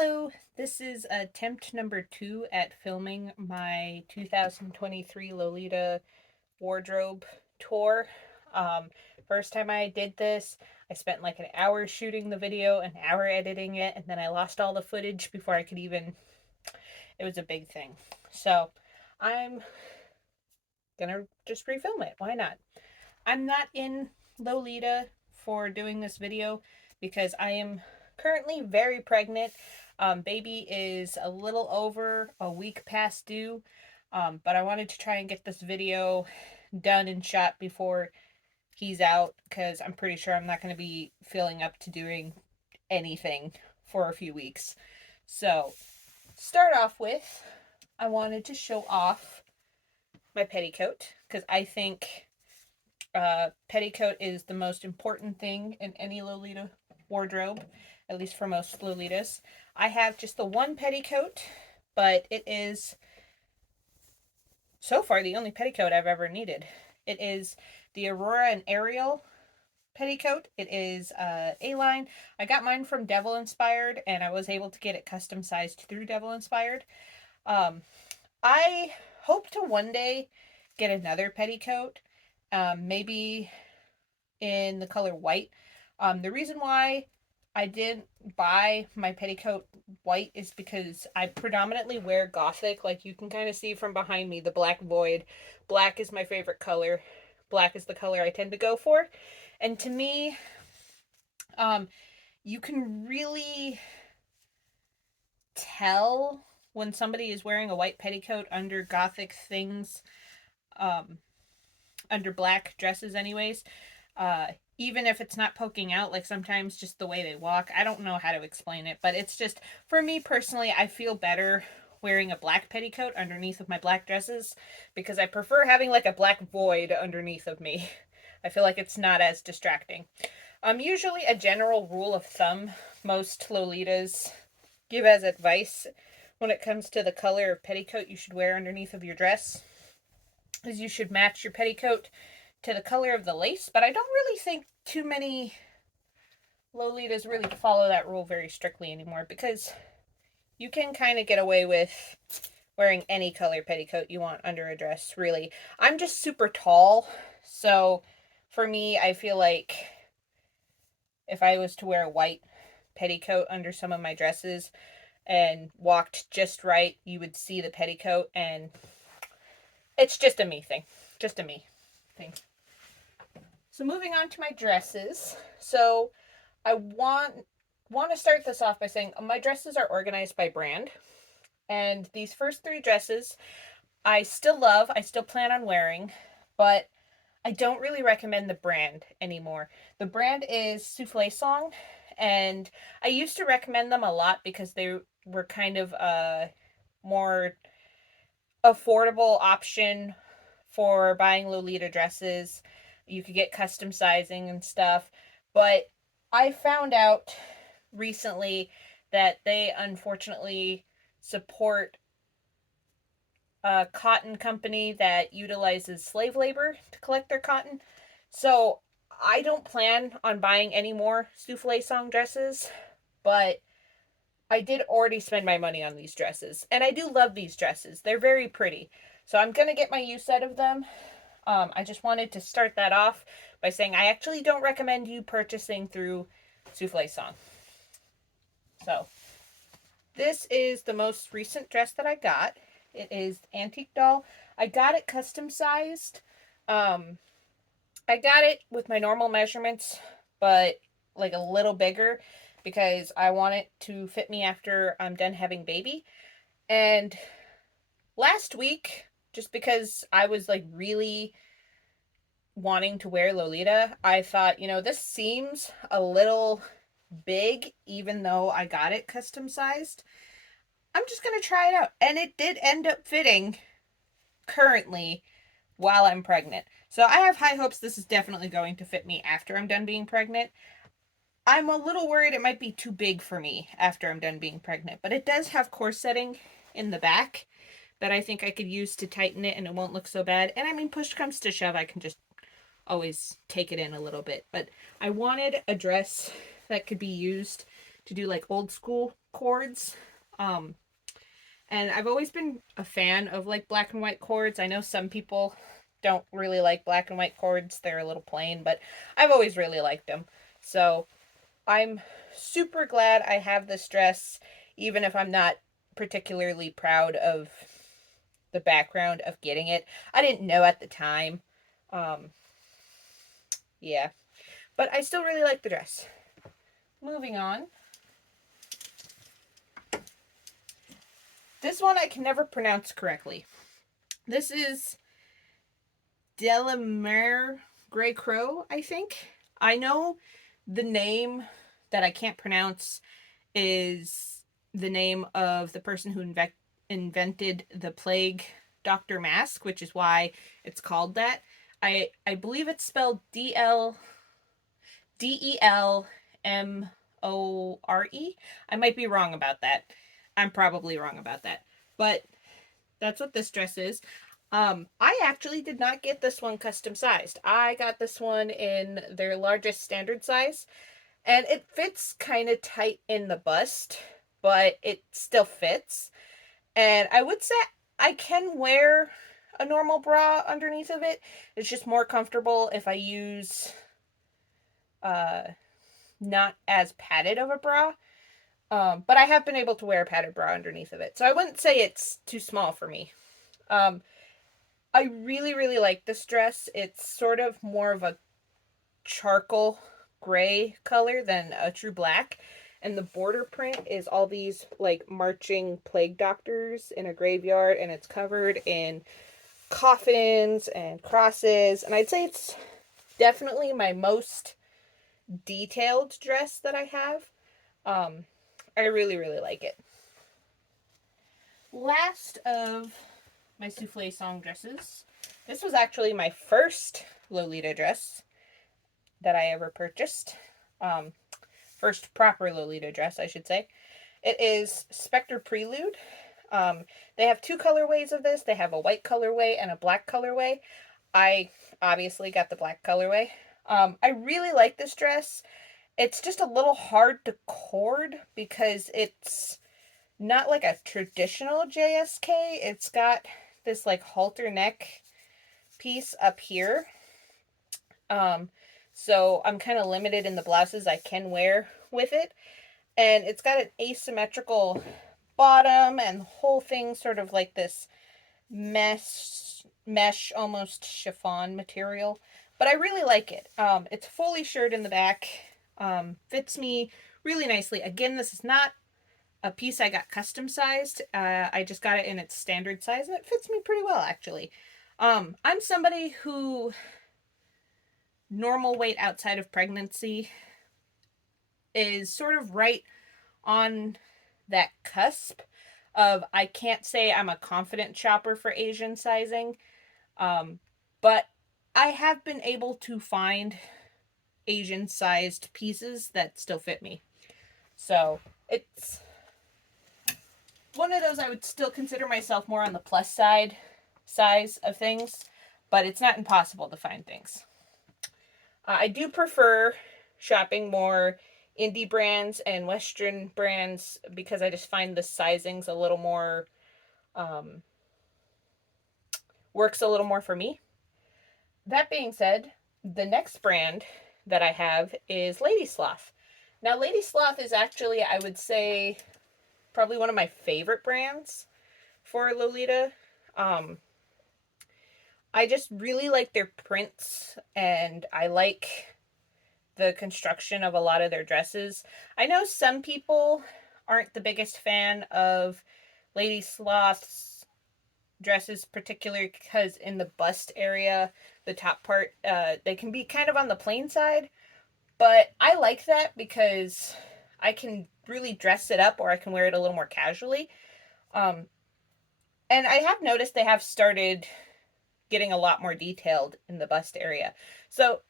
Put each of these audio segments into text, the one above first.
Hello, this is attempt number 2 at filming my 2023 Lolita wardrobe tour. Um, First time I did this, I spent like an hour shooting the video, an hour editing it, and then I lost all the footage before I could even. It was a big thing. So I'm gonna just refilm it. Why not? I'm not in Lolita for doing this video because I am currently very pregnant. Baby is a little over a week past due, but I wanted to try and get this video done and shot before he's out because I'm pretty sure I'm not going to be feeling up to doing anything for a few weeks. So, start off with, I wanted to show off my petticoat because I think petticoat is the most important thing in any Lolita wardrobe, at least for most Lolitas. I have just the one petticoat, but it is so far the only petticoat I've ever needed. It is the Aurora and Ariel petticoat. It is A-line. I got mine from Devil Inspired, and I was able to get it custom sized through Devil Inspired. I hope to one day get another petticoat, maybe in the color white. The reason why I didn't buy my petticoat white is because I predominantly wear gothic, like you can kind of see from behind me, the black void. Black is my favorite color. Black is the color I tend to go for. And to me, you can really tell when somebody is wearing a white petticoat under gothic things, under black dresses anyways. Even if it's not poking out, like sometimes just the way they walk. I don't know how to explain it, but it's just, for me personally, I feel better wearing a black petticoat underneath of my black dresses because I prefer having like a black void underneath of me. I feel like it's not as distracting. Usually a general rule of thumb most Lolitas give as advice when it comes to the color of petticoat you should wear underneath of your dress is you should match your petticoat to the color of the lace, but I don't really think too many Lolitas really follow that rule very strictly anymore because you can kind of get away with wearing any color petticoat you want under a dress, really. I'm just super tall, so for me, I feel like if I was to wear a white petticoat under some of my dresses and walked just right, you would see the petticoat, and it's just a me thing. Just a me thing. So moving on to my dresses. So I want to start this off by saying my dresses are organized by brand. And these first 3 dresses I still love, I still plan on wearing, but I don't really recommend the brand anymore. The brand is Soufflesong, and I used to recommend them a lot because they were kind of a more affordable option for buying Lolita dresses. You could get custom sizing and stuff, but I found out recently that they unfortunately support a cotton company that utilizes slave labor to collect their cotton. So I don't plan on buying any more Soufflesong dresses, but I did already spend my money on these dresses. And I do love these dresses. They're very pretty. So I'm going to get my use out of them. I just wanted to start that off by saying I actually don't recommend you purchasing through Soufflesong. So this is the most recent dress that I got. It is Antique Doll. I got it custom sized. I got it with my normal measurements, but like a little bigger because I want it to fit me after I'm done having baby. And last week, just because I was like really wanting to wear Lolita, I thought, this seems a little big even though I got it custom sized. I'm just going to try it out. And it did end up fitting currently while I'm pregnant. So I have high hopes this is definitely going to fit me after I'm done being pregnant. I'm a little worried it might be too big for me after I'm done being pregnant, but it does have corseting in the back that I think I could use to tighten it and it won't look so bad. And I mean, push comes to shove, I can just always take it in a little bit. But I wanted a dress that could be used to do like old school cords. And I've always been a fan of like black and white cords. I know some people don't really like black and white cords. They're a little plain, but I've always really liked them. So I'm super glad I have this dress, even if I'm not particularly proud of the background of getting it. I didn't know at the time. Um, yeah, but I still really like the dress. Moving on. This one I can never pronounce correctly. This is Delamere Grey Crow, I think. I know the name that I can't pronounce is the name of the person who invented the plague Dr. Mask, which is why it's called that. I believe it's spelled Delmore. I might be wrong about that. I'm probably wrong about that. But that's what this dress is. I actually did not get this one custom sized. I got this one in their largest standard size, and it fits kind of tight in the bust, but it still fits. And I would say I can wear a normal bra underneath of it. It's just more comfortable if I use uh not as padded of a bra. But I have been able to wear a padded bra underneath of it. So I wouldn't say it's too small for me. Um, I really, really like this dress. It's sort of more of a charcoal gray color than a true black. And the border print is all these like marching plague doctors in a graveyard, and it's covered in coffins and crosses. And I'd say it's definitely my most detailed dress that I have. I really, really like it. Last of my Soufflesong dresses. This was actually my first Lolita dress that I ever purchased. Um, First proper Lolita dress, I should say. It is Spectre Prelude. They have two colorways of this. They have a white colorway and a black colorway. I obviously got the black colorway. I really like this dress. It's just a little hard to cord because it's not like a traditional JSK. It's got this like halter neck piece up here. So I'm kind of limited in the blouses I can wear with it. And it's got an asymmetrical bottom, and the whole thing sort of like this mesh almost chiffon material. But I really like it. It's fully shirred in the back. Fits me really nicely. Again, this is not a piece I got custom sized. I just got it in its standard size, and it fits me pretty well, actually. I'm somebody who normal weight outside of pregnancy is sort of right on that cusp of I can't say I'm a confident shopper for Asian sizing, but I have been able to find Asian sized pieces that still fit me. So it's one of those I would still consider myself more on the plus side size of things, but it's not impossible to find things. I do prefer shopping more indie brands and Western brands because I just find the sizings a little more, works a little more for me. That being said, the next brand that I have is Lady Sloth. Now, Lady Sloth is actually, I would say, probably one of my favorite brands for Lolita. I just really like their prints, and I like the construction of a lot of their dresses. I know some people aren't the biggest fan of Lady Sloth's dresses, particularly because in the bust area, the top part, they can be kind of on the plain side. But I like that because I can really dress it up, or I can wear it a little more casually. Um, and I have noticed they have started getting a lot more detailed in the bust area. So,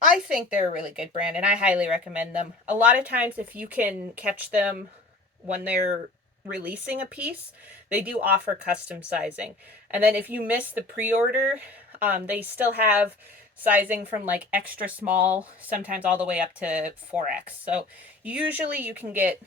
I think they're a really good brand, and I highly recommend them. A lot of times, if you can catch them when they're releasing a piece, they do offer custom sizing. And then if you miss the pre-order, they still have sizing from like extra small, sometimes all the way up to 4X. So usually you can get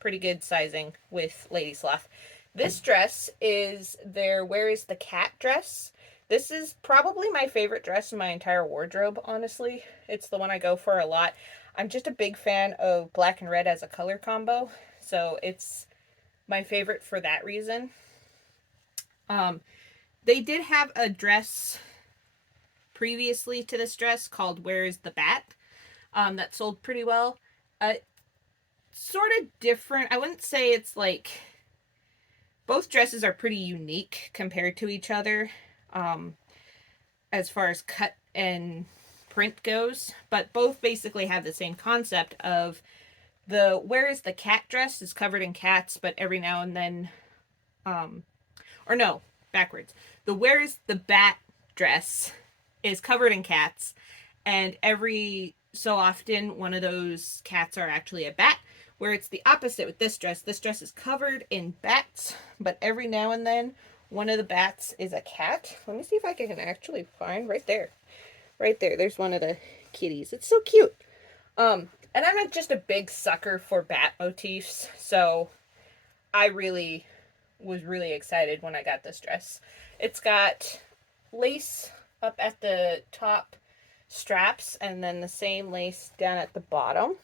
pretty good sizing with Lady Sloth. This dress is their Where is the Cat dress. This is probably my favorite dress in my entire wardrobe, honestly. It's the one I go for a lot. I'm just a big fan of black and red as a color combo, so it's my favorite for that reason. They did have a dress previously to this dress called Where is the Bat, that sold pretty well. Sort of different. I wouldn't say it's like, both dresses are pretty unique compared to each other, as far as cut and print goes, but both basically have the same concept of the Where is the Cat dress is covered in cats, but every now and then, or no, backwards. The Where is the Bat dress is covered in cats, and every so often one of those cats are actually a bat, where it's the opposite with this dress. This dress is covered in bats, but every now and then one of the bats is a cat. Let me see if I can actually find right there. Right there. There's one of the kitties. It's so cute. And I'm just a big sucker for bat motifs, so I was really excited when I got this dress. It's got lace up at the top straps and then the same lace down at the bottom,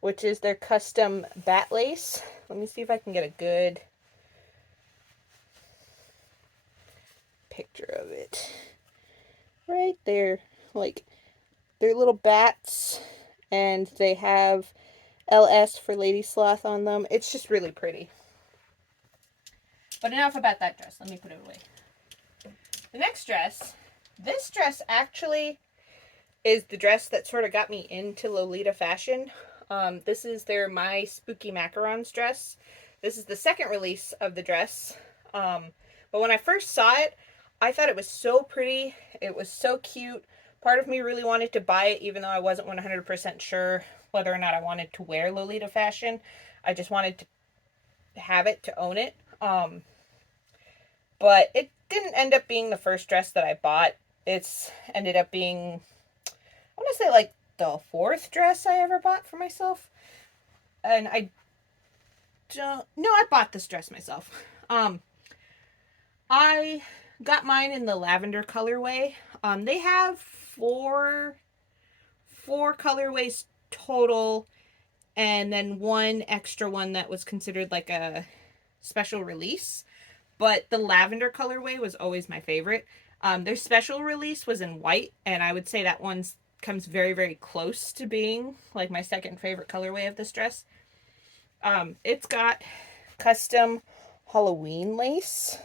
which is their custom bat lace. Let me see if I can get a good picture of it. Right there. Like, they're little bats, and they have LS for Lady Sloth on them. It's just really pretty. But enough about that dress. Let me put it away. The next dress, this dress actually is the dress that sort of got me into Lolita fashion. This is their My Spooky Macarons dress. This is the second release of the dress. But when I first saw it, I thought it was so pretty. It was so cute. Part of me really wanted to buy it, even though I wasn't 100% sure whether or not I wanted to wear Lolita fashion. I just wanted to have it, to own it. But it didn't end up being the first dress that I bought. It's ended up being, I want to say, like the fourth dress I ever bought for myself. And I bought this dress myself. I got mine in the lavender colorway. They have four colorways total, and then one extra one that was considered like a special release. But the lavender colorway was always my favorite. Their special release was in white, and I would say that one comes very, very close to being like my second favorite colorway of this dress. It's got custom Halloween lace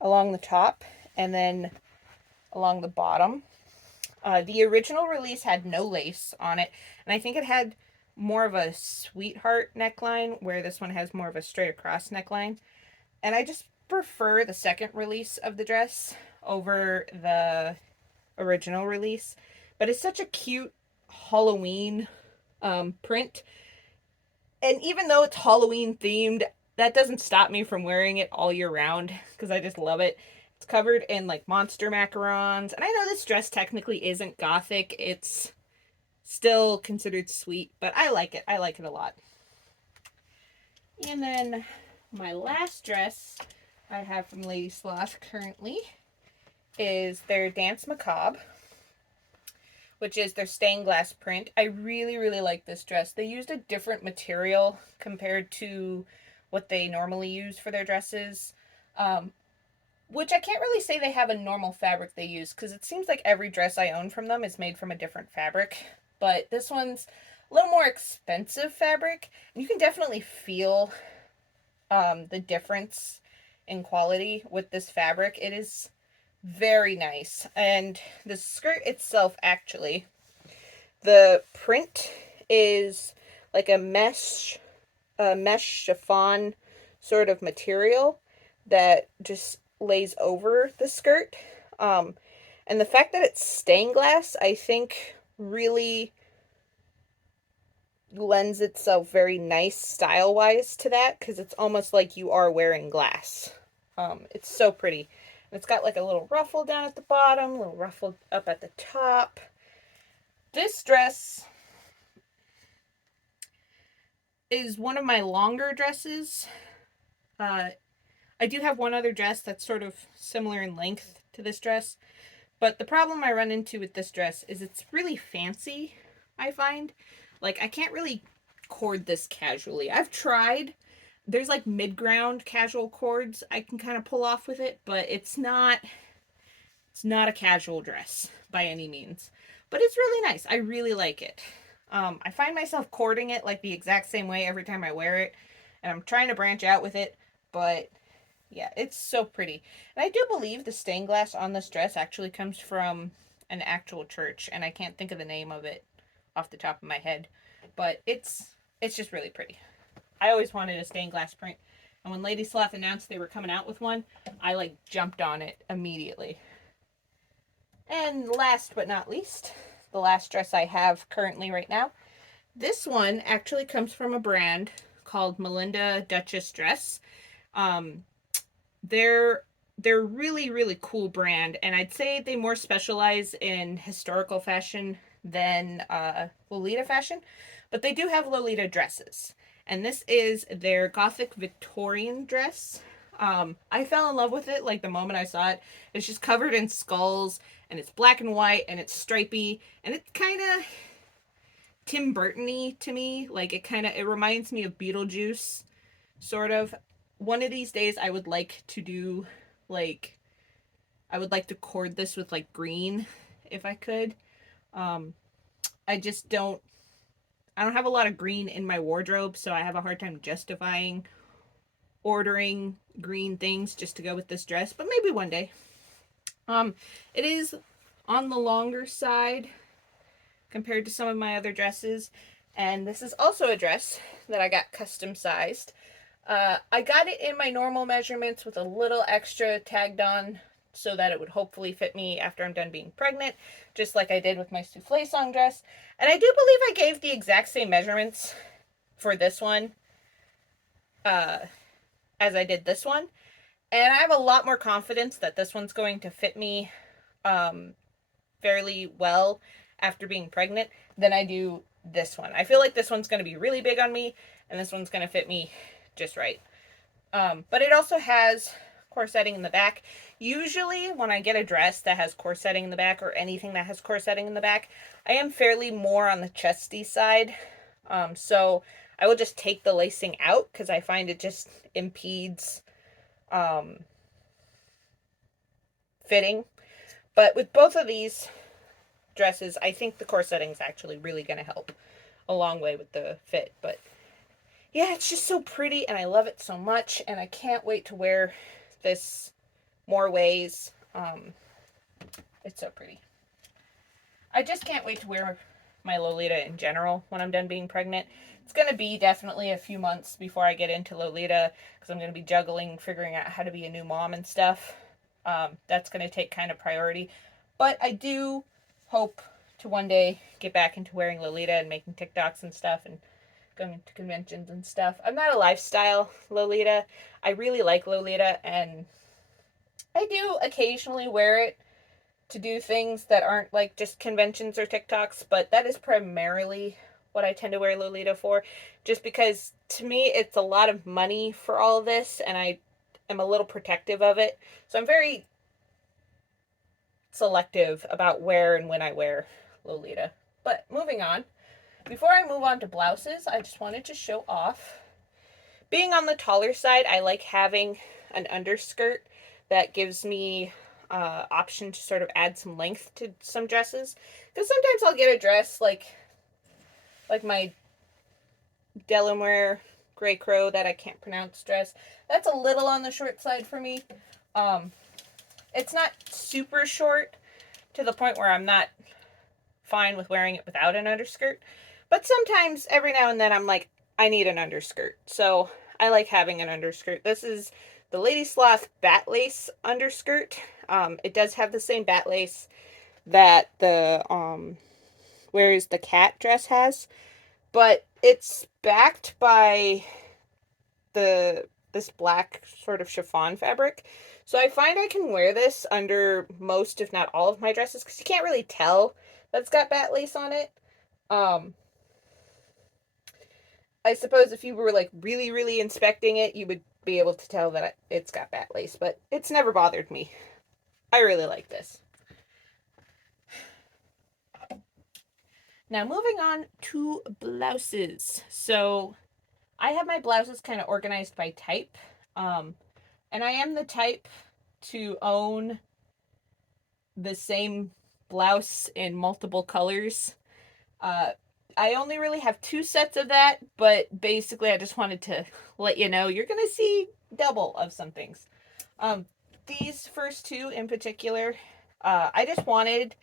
along the top and then along the bottom. The original release had no lace on it, and I think it had more of a sweetheart neckline, where this one has more of a straight across neckline. And I just prefer the second release of the dress over the original release. But it's such a cute Halloween print. And even though it's Halloween themed, that doesn't stop me from wearing it all year round, because I just love it. It's covered in like monster macarons. And I know this dress technically isn't gothic. It's still considered sweet, but I like it. I like it a lot. And then my last dress I have from Lady Sloth currently is their Dance Macabre, which is their stained glass print. I really, really like this dress. They used a different material compared to what they normally use for their dresses, which I can't really say they have a normal fabric they use, because it seems like every dress I own from them is made from a different fabric. But this one's a little more expensive fabric. You can definitely feel the difference in quality with this fabric. It is very nice. And the skirt itself, actually, the print is like a mesh chiffon sort of material that just lays over the skirt. And the fact that it's stained glass, I think, really lends itself very nice style-wise to that, because it's almost like you are wearing glass. It's so pretty. It's got like a little ruffle down at the bottom, a little ruffle up at the top. This dress is one of my longer dresses. I do have one other dress that's sort of similar in length to this dress, but the problem I run into with this dress is it's really fancy, I find. Like, I can't really cord this casually. I've tried. There's like mid-ground casual cords I can kind of pull off with it, but it's not a casual dress by any means. But it's really nice. I really like it. I find myself cording it like the exact same way every time I wear it, and I'm trying to branch out with it, but yeah, it's so pretty. And I do believe the stained glass on this dress actually comes from an actual church, and I can't think of the name of it off the top of my head, but it's just really pretty. I always wanted a stained glass print, and when Lady Sloth announced they were coming out with one, I like jumped on it immediately. And last but not least, the last dress I have currently right now. This one actually comes from a brand called Melinda Duchess Dress. Um, they're they're really cool brand, and I'd say they more specialize in historical fashion than Lolita fashion, but they do have Lolita dresses, and this is their Gothic Victorian dress. I fell in love with it like the moment I saw it. It's just covered in skulls, and it's black and white, and it's stripy, and it's kind of Tim Burton-y to me. Like it reminds me of Beetlejuice, sort of. One of these days, I would like to do like I would like to cord this with like green, if I could. Um, I just don't. I don't have a lot of green in my wardrobe, so I have a hard time justifying ordering green things just to go with this dress. But maybe one day. It is on the longer side compared to some of my other dresses, and this is also a dress that I got custom sized. I got it in my normal measurements with a little extra tagged on so that it would hopefully fit me after I'm done being pregnant, just like I did with my Soufflesong dress. And I do believe I gave the exact same measurements for this one uh, as I did this one. And I have a lot more confidence that this one's going to fit me um, fairly well after being pregnant than I do this one. I feel like this one's going to be really big on me, and this one's going to fit me just right. But it also has corsetting in the back. Usually when I get a dress that has corsetting in the back, or anything that has corsetting in the back, I am fairly more on the chesty side. So I will just take the lacing out because I find it just impedes fitting. But with both of these dresses, I think the corsetting is actually really going to help a long way with the fit. But yeah, it's just so pretty, and I love it so much, and I can't wait to wear this more ways. It's so pretty. I just can't wait to wear my Lolita in general when I'm done being pregnant. It's going to be definitely a few months before I get into Lolita, because I'm going to be juggling, figuring out how to be a new mom and stuff. That's going to take kind of priority. But I do hope to one day get back into wearing Lolita and making TikToks and stuff, and going to conventions and stuff. I'm not a lifestyle Lolita. I really like Lolita, and I do occasionally wear it to do things that aren't like just conventions or TikToks, but that is primarily what I tend to wear Lolita for, just because to me it's a lot of money for all of this, and I am a little protective of it. So I'm very selective about where and when I wear Lolita. But moving on. Before I move on to blouses, I just wanted to show off. Being on the taller side, I like having an underskirt that gives me option to sort of add some length to some dresses. Because sometimes I'll get a dress like my Delamere Grey Crow that I can't pronounce dress. That's a little on the short side for me. It's not super short to the point where I'm not fine with wearing it without an underskirt. But sometimes, every now and then, I'm like, I need an underskirt. So I like having an underskirt. This is the Lady Sloth bat lace underskirt. It does have the same bat lace that the Where is the Cat dress has. But it's backed by the this black sort of chiffon fabric. So I find I can wear this under most, if not all, of my dresses because you can't really tell that's got bat lace on it. Um, I suppose if you were like really, really inspecting it, you would be able to tell that it's got bat lace, but it's never bothered me. I really like this. Now moving on to blouses. So I have my blouses kind of organized by type. Um, and I am the type to own the same blouse in multiple colors. Uh, I only really have 2 sets of that, but basically I just wanted to let you know you're going to see double of some things. These first two in particular, I just wanted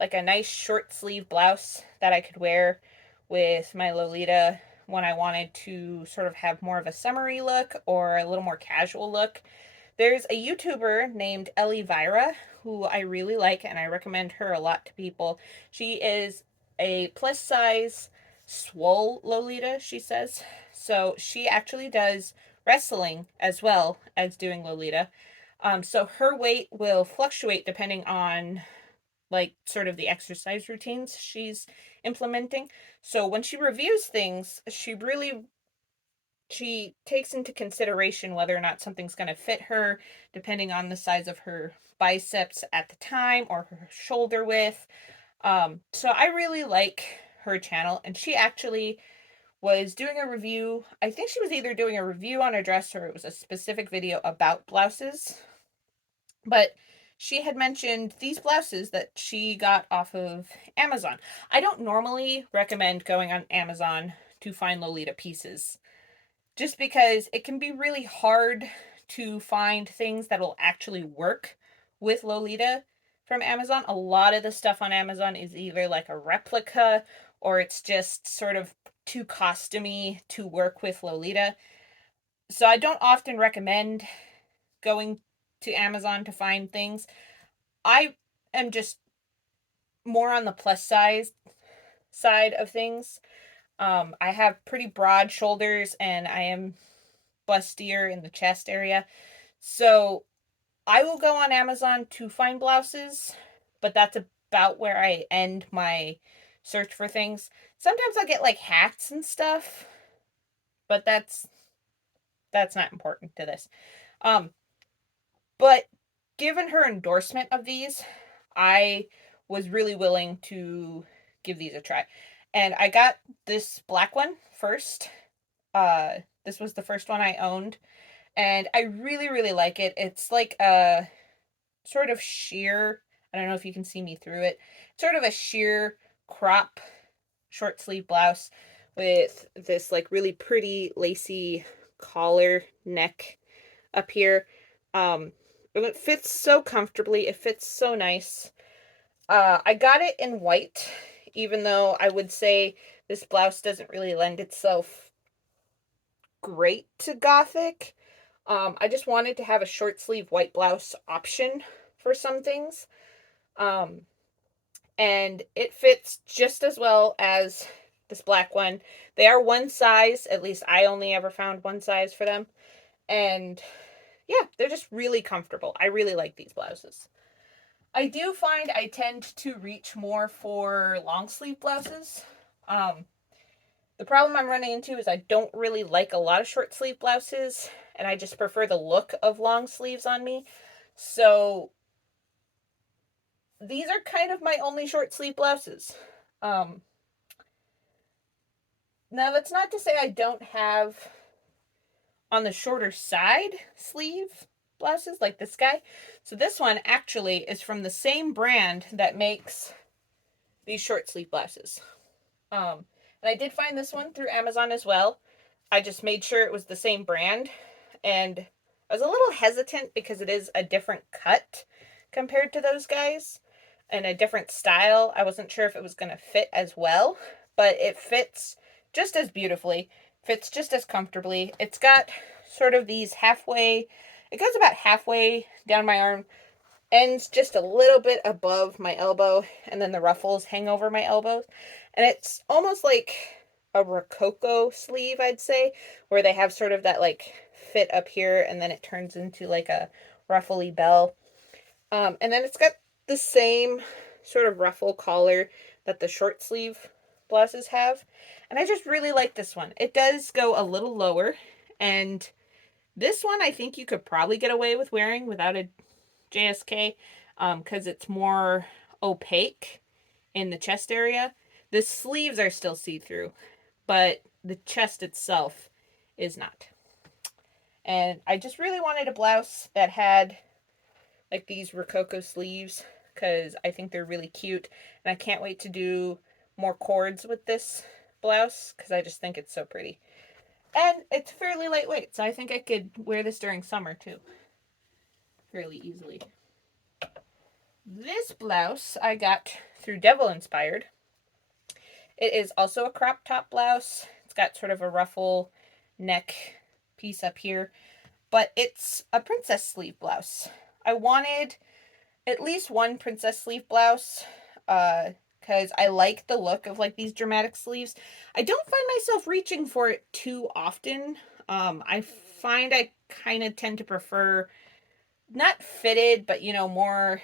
like a nice short sleeve blouse that I could wear with my Lolita when I wanted to sort of have more of a summery look or a little more casual look. There's a YouTuber named Elvira who I really like and I recommend her a lot to people. She is a plus size swole Lolita, she says. So she actually does wrestling as well as doing Lolita. So her weight will fluctuate depending on like sort of the exercise routines she's implementing. So when she reviews things, she takes into consideration whether or not something's going to fit her depending on the size of her biceps at the time or her shoulder width. So I really like her channel, and she actually was doing a review. I think she was either doing a review on a dress or it was a specific video about blouses. But she had mentioned these blouses that she got off of Amazon. I don't normally recommend going on Amazon to find Lolita pieces just because it can be really hard to find things that will actually work with Lolita from Amazon. A lot of the stuff on Amazon is either like a replica or it's just sort of too costumey to work with Lolita. So I don't often recommend going to Amazon to find things. I am just more on the plus size side of things. I have pretty broad shoulders and I am bustier in the chest area. So I will go on Amazon to find blouses, but that's about where I end my search for things. Sometimes I'll get like hats and stuff, but that's not important to this. Um, but given her endorsement of these, I was really willing to give these a try. And I got this black one first. This was the first one I owned, and I really, really like it. It's like a sort of sheer, I don't know if you can see me through it, sort of a sheer crop short sleeve blouse with this like really pretty lacy collar neck up here. It fits so comfortably. It fits so nice. I got it in white, even though I would say this blouse doesn't really lend itself great to gothic. I just wanted to have a short sleeve white blouse option for some things. Um, and it fits just as well as this black one. They are one size, at least I only ever found one size for them. And yeah, they're just really comfortable. I really like these blouses. I do find I tend to reach more for long sleeve blouses. The problem I'm running into is I don't really like a lot of short sleeve blouses, and I just prefer the look of long sleeves on me. So these are kind of my only short sleeve blouses. Um, Now, that's not to say I don't have on the shorter side sleeve blouses like this guy. So this one actually is from the same brand that makes these short sleeve blouses. And I did find this one through Amazon as well. I just made sure it was the same brand, and I was a little hesitant because it is a different cut compared to those guys and a different style. I wasn't sure if it was going to fit as well, but it fits just as beautifully, fits just as comfortably. It's got sort of these halfway, it goes about halfway down my arm, ends just a little bit above my elbow, and then the ruffles hang over my elbows. And it's almost like a rococo sleeve, I'd say, where they have sort of that like fit up here and then it turns into like a ruffly bell. And then it's got the same sort of ruffle collar that the short sleeve blouses have. And I just really like this one. It does go a little lower, and this one I think you could probably get away with wearing without a JSK, because it's more opaque in the chest area. The sleeves are still see-through, but the chest itself is not. And I just really wanted a blouse that had like these rococo sleeves because I think they're really cute, and I can't wait to do more cords with this blouse because I just think it's so pretty. And it's fairly lightweight, so I think I could wear this during summer too, fairly easily. This blouse I got through Devil Inspired. It is also a crop top blouse. It's got sort of a ruffle neck piece up here, but it's a princess sleeve blouse. I wanted at least one princess sleeve blouse because I like the look of like these dramatic sleeves. I don't find myself reaching for it too often. I find I kind of tend to prefer not fitted, but you know, more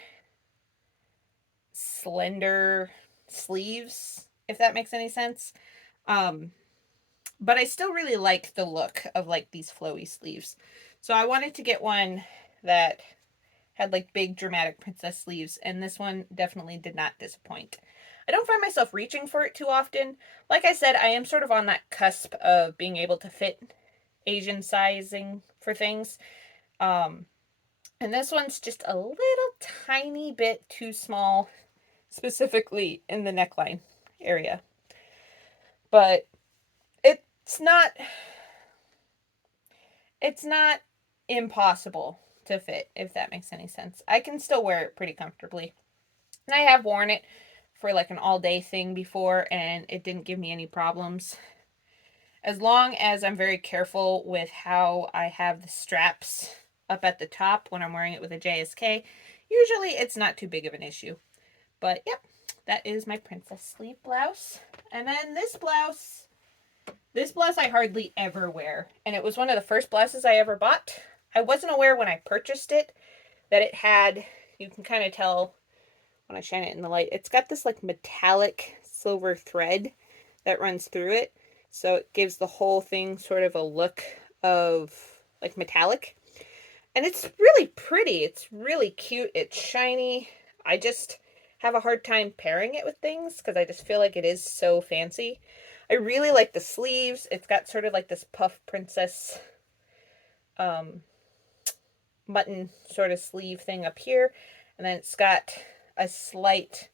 slender sleeves, if that makes any sense. Um, but I still really like the look of like these flowy sleeves. So I wanted to get one that had like big dramatic princess sleeves, and this one definitely did not disappoint. I don't find myself reaching for it too often. Like I said, I am sort of on that cusp of being able to fit Asian sizing for things. And this one's just a little tiny bit too small, specifically in the neckline area. But it's not impossible to fit, if that makes any sense. I can still wear it pretty comfortably. And I have worn it for like an all-day thing before, and it didn't give me any problems. As long as I'm very careful with how I have the straps up at the top when I'm wearing it with a JSK, usually it's not too big of an issue. But yep, that is my princess sleeve blouse. And then this blouse I hardly ever wear, and it was one of the first blouses I ever bought. I wasn't aware when I purchased it that it had, you can kind of tell when I shine it in the light, it's got this like metallic silver thread that runs through it. So it gives the whole thing sort of a look of like metallic. And it's really pretty. It's really cute. It's shiny. I just have a hard time pairing it with things because I just feel like it is so fancy. I really like the sleeves. It's got sort of like this puff princess button sort of sleeve thing up here. And then it's got a slight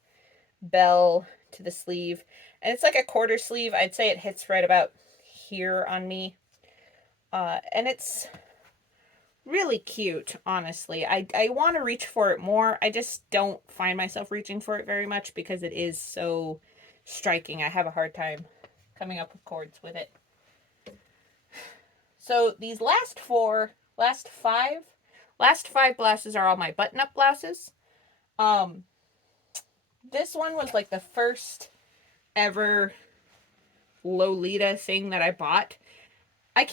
bell to the sleeve. And it's like a quarter sleeve. I'd say it hits right about here on me. And it's really cute, honestly. I want to reach for it more. I just don't find myself reaching for it very much because it is so striking. I have a hard time coming up with cords with it. So these last five blouses are all my button-up blouses. This one was like the first ever Lolita thing that I bought. I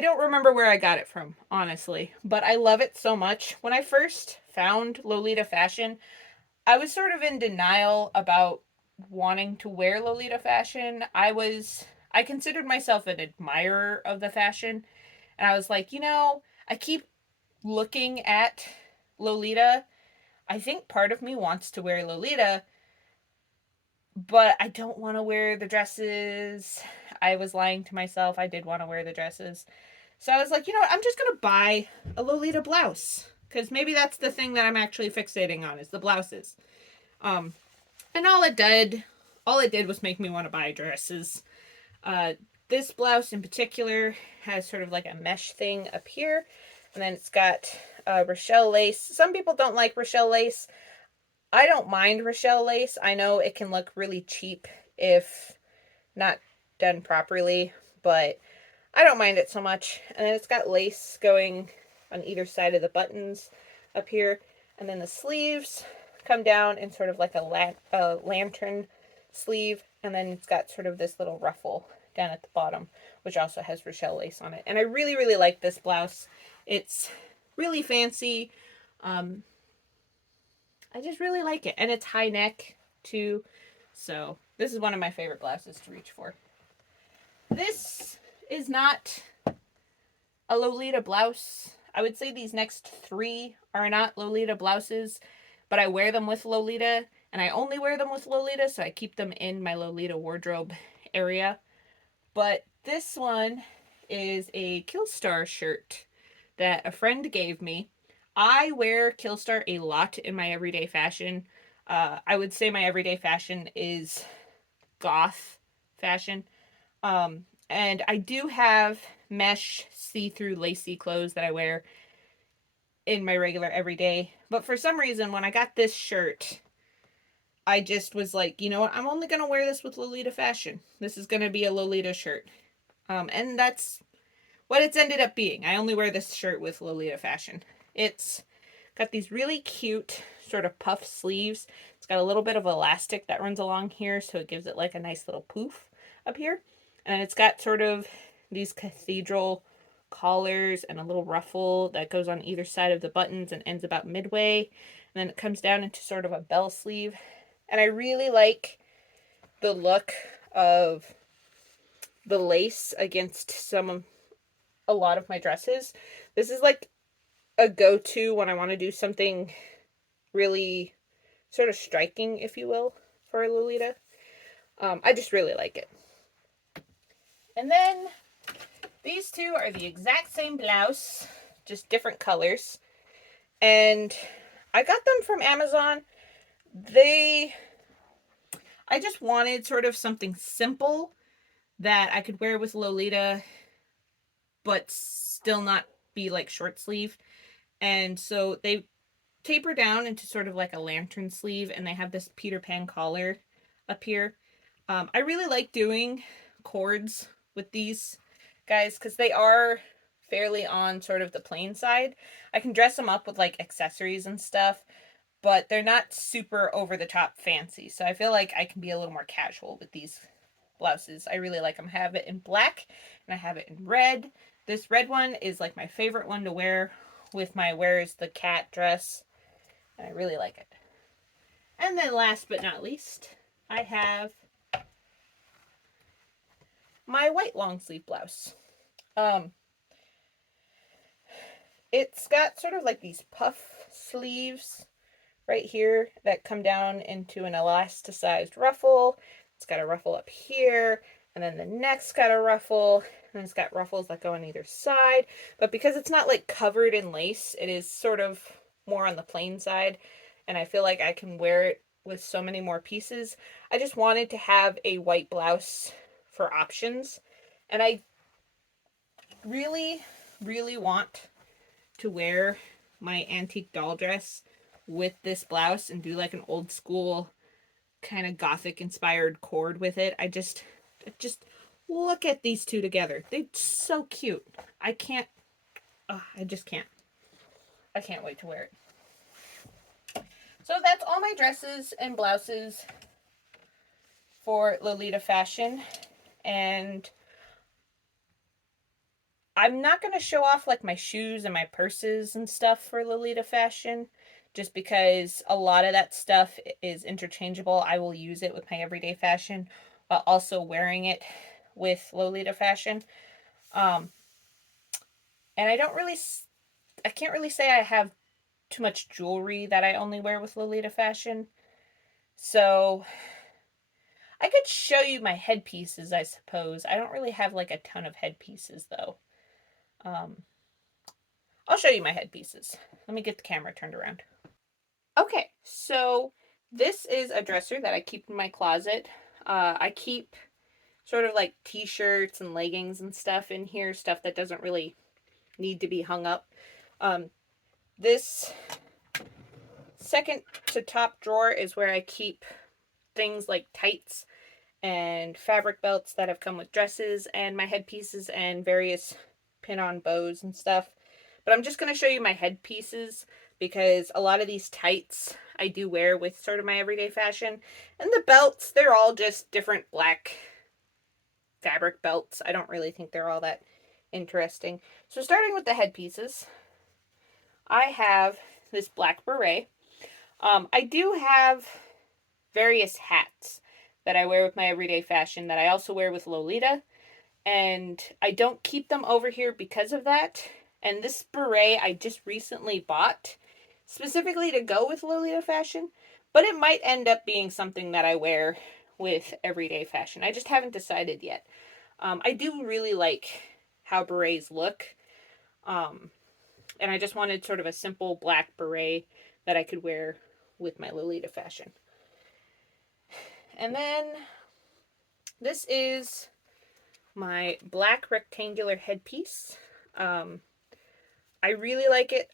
don't remember where I got it from, honestly, but I love it so much. When I first found Lolita fashion, I was sort of in denial about wanting to wear Lolita fashion. I considered myself an admirer of the fashion, and I was like, I keep looking at Lolita. I think part of me wants to wear Lolita, but I don't want to wear the dresses. I was lying to myself. I did want to wear the dresses. So I was like, you know what? I'm just going to buy a Lolita blouse. Because maybe that's the thing that I'm actually fixating on is the blouses. And all it did was make me want to buy dresses. This blouse in particular has sort of like a mesh thing up here. And then it's got Rochelle lace. Some people don't like Rochelle lace. I don't mind Rochelle lace. I know it can look really cheap if not done properly, but I don't mind it so much. And then it's got lace going on either side of the buttons up here. And then the sleeves come down in sort of like a lantern sleeve. And then it's got sort of this little ruffle down at the bottom, which also has Rochelle lace on it. And I really, really like this blouse. It's really fancy. I just really like it. And it's high neck too. So this is one of my favorite blouses to reach for. This is not a Lolita blouse. I would say these next three are not Lolita blouses, but I wear them with Lolita, and I only wear them with Lolita, so I keep them in my Lolita wardrobe area. But this one is a Killstar shirt that a friend gave me. I wear Killstar a lot in my everyday fashion. I would say my everyday fashion is goth fashion. And I do have mesh see-through lacy clothes that I wear in my regular everyday. But for some reason, when I got this shirt, I just was like, you know what? I'm only going to wear this with Lolita fashion. This is going to be a Lolita shirt. And that's what it's ended up being. I only wear this shirt with Lolita fashion. It's got these really cute sort of puff sleeves. It's got a little bit of elastic that runs along here, so it gives it like a nice little poof up here. And it's got sort of these cathedral collars and a little ruffle that goes on either side of the buttons and ends about midway. And then it comes down into sort of a bell sleeve. And I really like the look of the lace against a lot of my dresses. This is like a go-to when I want to do something really sort of striking, if you will, for Lolita. I just really like it. And then these two are the exact same blouse, just different colors. And I got them from Amazon. I just wanted sort of something simple that I could wear with Lolita, but still not be like short sleeve. And so they taper down into sort of like a lantern sleeve, and they have this Peter Pan collar up here. I really like doing cords with these guys because they are fairly on sort of the plain side. I can dress them up with like accessories and stuff, but they're not super over the top fancy. So I feel like I can be a little more casual with these blouses. I really like them. I have it in black and I have it in red. This red one is like my favorite one to wear with my Where is the Cat dress. And I really like it. And then last but not least, I have my white long sleeve blouse. It's got sort of like these puff sleeves right here that come down into an elasticized ruffle. It's got a ruffle up here, and then the neck's got a ruffle, and it's got ruffles that go on either side. But because it's not like covered in lace, it is sort of more on the plain side, and I feel like I can wear it with so many more pieces. I just wanted to have a white blouse for options, and I really, really want to wear my antique doll dress with this blouse and do like an old school kind of gothic inspired cord with it. I just look at these two together. They're so cute. I just can't. I can't wait to wear it. So that's all my dresses and blouses for Lolita fashion. And I'm not going to show off like my shoes and my purses and stuff for Lolita fashion, just because a lot of that stuff is interchangeable. I will use it with my everyday fashion while also wearing it with Lolita fashion. And I can't really say I have too much jewelry that I only wear with Lolita fashion. So I could show you my headpieces, I suppose. I don't really have like a ton of headpieces though. I'll show you my headpieces. Let me get the camera turned around. Okay, so this is a dresser that I keep in my closet. I keep sort of like t-shirts and leggings and stuff in here, stuff that doesn't really need to be hung up. This second to top drawer is where I keep things like tights and fabric belts that have come with dresses and my headpieces and various pin-on bows and stuff. But I'm just going to show you my headpieces because a lot of these tights I do wear with sort of my everyday fashion. And the belts, they're all just different black fabric belts. I don't really think they're all that interesting. So starting with the headpieces, I have this black beret. I do have various hats that I wear with my everyday fashion that I also wear with Lolita, and I don't keep them over here because of that. And this beret I just recently bought specifically to go with Lolita fashion, but it might end up being something that I wear with everyday fashion. I just haven't decided yet. I do really like how berets look, and I just wanted sort of a simple black beret that I could wear with my Lolita fashion. And then this is my black rectangular headpiece. I really like it.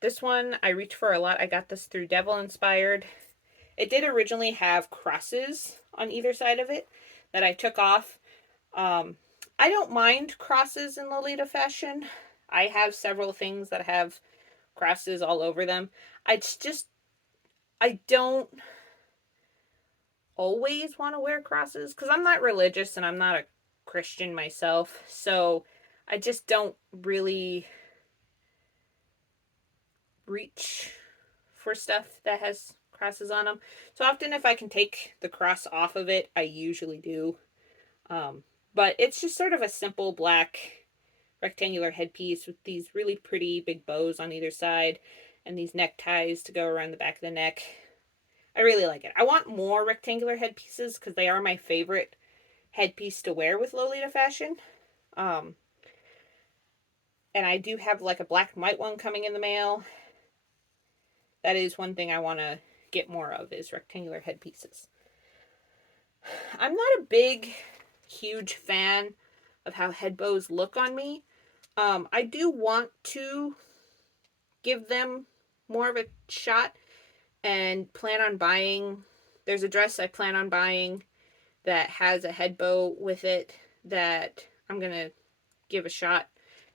This one I reach for a lot. I got this through Devil Inspired. It did originally have crosses on either side of it that I took off. I don't mind crosses in Lolita fashion. I have several things that have crosses all over them. I don't always want to wear crosses because I'm not religious and I'm not a Christian myself. So I just don't really reach for stuff that has crosses on them. So often if I can take the cross off of it, I usually do. But it's just sort of a simple black rectangular headpiece with these really pretty big bows on either side and these neckties to go around the back of the neck. I really like it. I want more rectangular headpieces because they are my favorite headpiece to wear with Lolita fashion. And I do have like a black and white one coming in the mail. That is one thing I want to get more of, is rectangular headpieces. I'm not a big, huge fan of how head bows look on me. I do want to give them more of a shot and plan on buying. There's a dress I plan on buying that has a head bow with it that I'm going to give a shot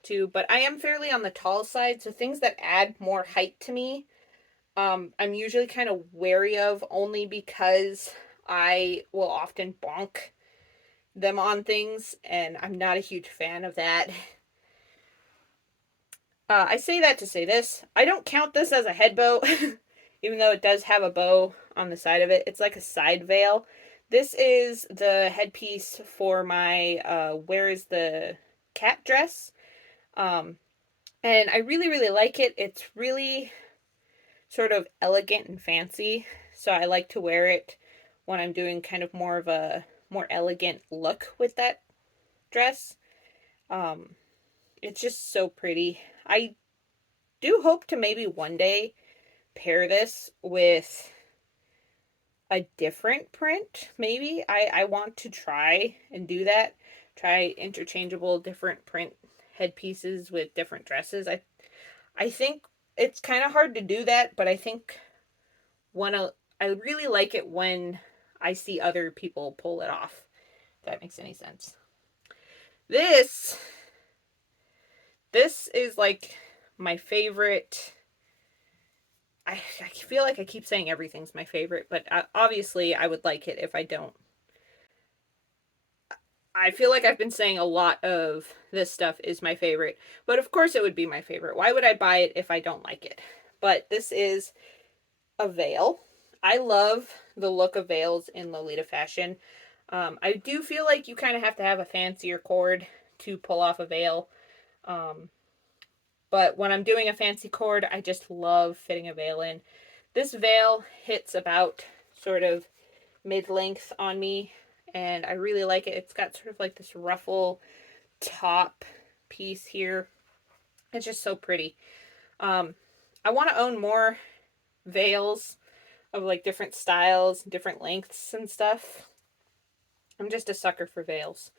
to. But I am fairly on the tall side, so things that add more height to me, I'm usually kind of wary of, only because I will often bonk them on things, and I'm not a huge fan of that. I say that to say this. I don't count this as a head bow, even though it does have a bow on the side of it. It's like a side veil. This is the headpiece for my Where is the Cat dress. And I really, really like it. It's really sort of elegant and fancy. So I like to wear it when I'm doing kind of more of a more elegant look with that dress. It's just so pretty. I do hope to maybe one day pair this with a different print. Maybe I want to try and do that. Try interchangeable different print headpieces with different dresses. I think it's kind of hard to do that, but I think I really like it when I see other people pull it off. If that makes any sense. This is like my favorite. I feel like I keep saying everything's my favorite, but obviously I would like it if I don't. I feel like I've been saying a lot of this stuff is my favorite, but of course it would be my favorite. Why would I buy it if I don't like it? But this is a veil. I love the look of veils in Lolita fashion. I do feel like you kind of have to have a fancier cord to pull off a veil. But when I'm doing a fancy cord, I just love fitting a veil in. This veil hits about sort of mid-length on me, and I really like it. It's got sort of like this ruffle top piece here. It's just so pretty. I want to own more veils of like different styles, different lengths and stuff. I'm just a sucker for veils.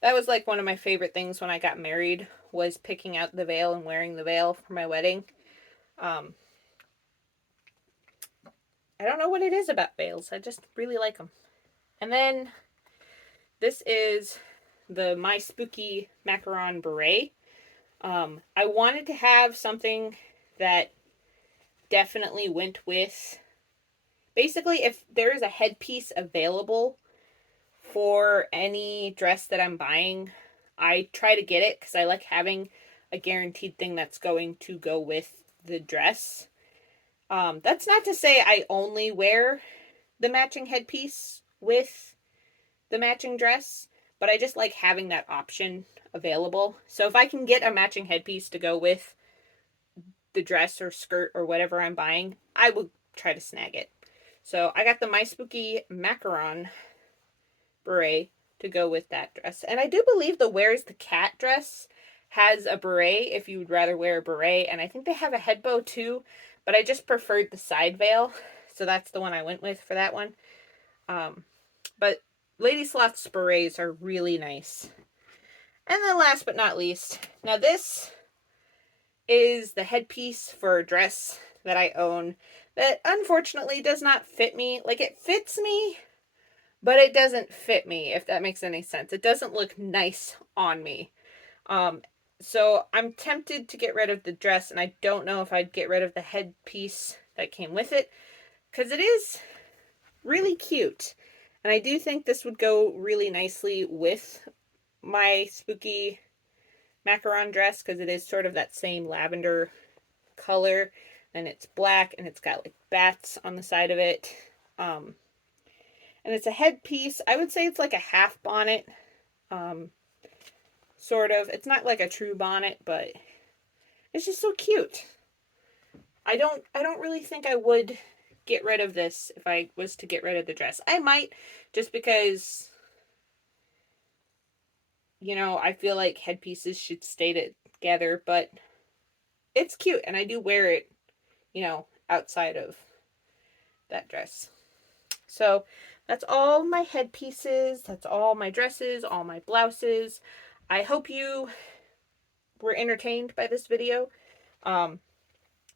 That was like one of my favorite things when I got married, was picking out the veil and wearing the veil for my wedding. I don't know what it is about veils. I just really like them. And then this is the My Spooky Macaron Beret. I wanted to have something that definitely went with basically, if there is a headpiece available for any dress that I'm buying, I try to get it because I like having a guaranteed thing that's going to go with the dress. That's not to say I only wear the matching headpiece with the matching dress, but I just like having that option available. So if I can get a matching headpiece to go with the dress or skirt or whatever I'm buying, I will try to snag it. So I got the My Spooky Macaron beret to go with that dress. And I do believe the Where's the Cat dress has a beret if you would rather wear a beret. And I think they have a head bow too, but I just preferred the side veil. So that's the one I went with for that one. But Lady Sloth's berets are really nice. And then last but not least, now this is the headpiece for a dress that I own that unfortunately does not fit me. Like, it fits me, but it doesn't fit me, if that makes any sense. It doesn't look nice on me. So I'm tempted to get rid of the dress, and I don't know if I'd get rid of the headpiece that came with it, because it is really cute. And I do think this would go really nicely with my spooky macaron dress, because it is sort of that same lavender color, and it's black, and it's got like bats on the side of it. And it's a headpiece. I would say it's like a half bonnet. Sort of. It's not like a true bonnet, but it's just so cute. I don't really think I would get rid of this if I was to get rid of the dress. I might, just because, you know, I feel like headpieces should stay together, but it's cute, and I do wear it, you know, outside of that dress. So that's all my headpieces. That's all my dresses, all my blouses. I hope you were entertained by this video.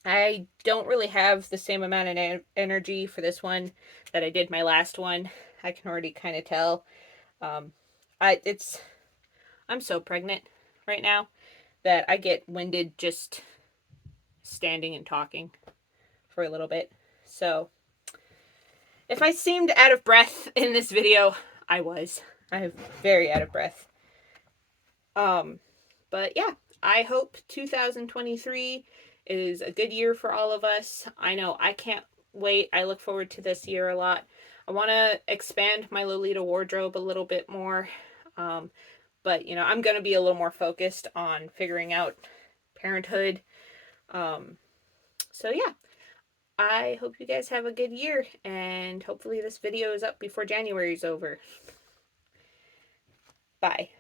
I don't really have the same amount of energy for this one that I did my last one. I can already kind of tell. I'm so pregnant right now that I get winded just standing and talking for a little bit. So if I seemed out of breath in this video, I was. I'm very out of breath. But yeah, I hope 2023 is a good year for all of us. I know I can't wait. I look forward to this year a lot. I want to expand my Lolita wardrobe a little bit more. But, you know, I'm going to be a little more focused on figuring out parenthood. So yeah, I hope you guys have a good year, and hopefully this video is up before January is over. Bye.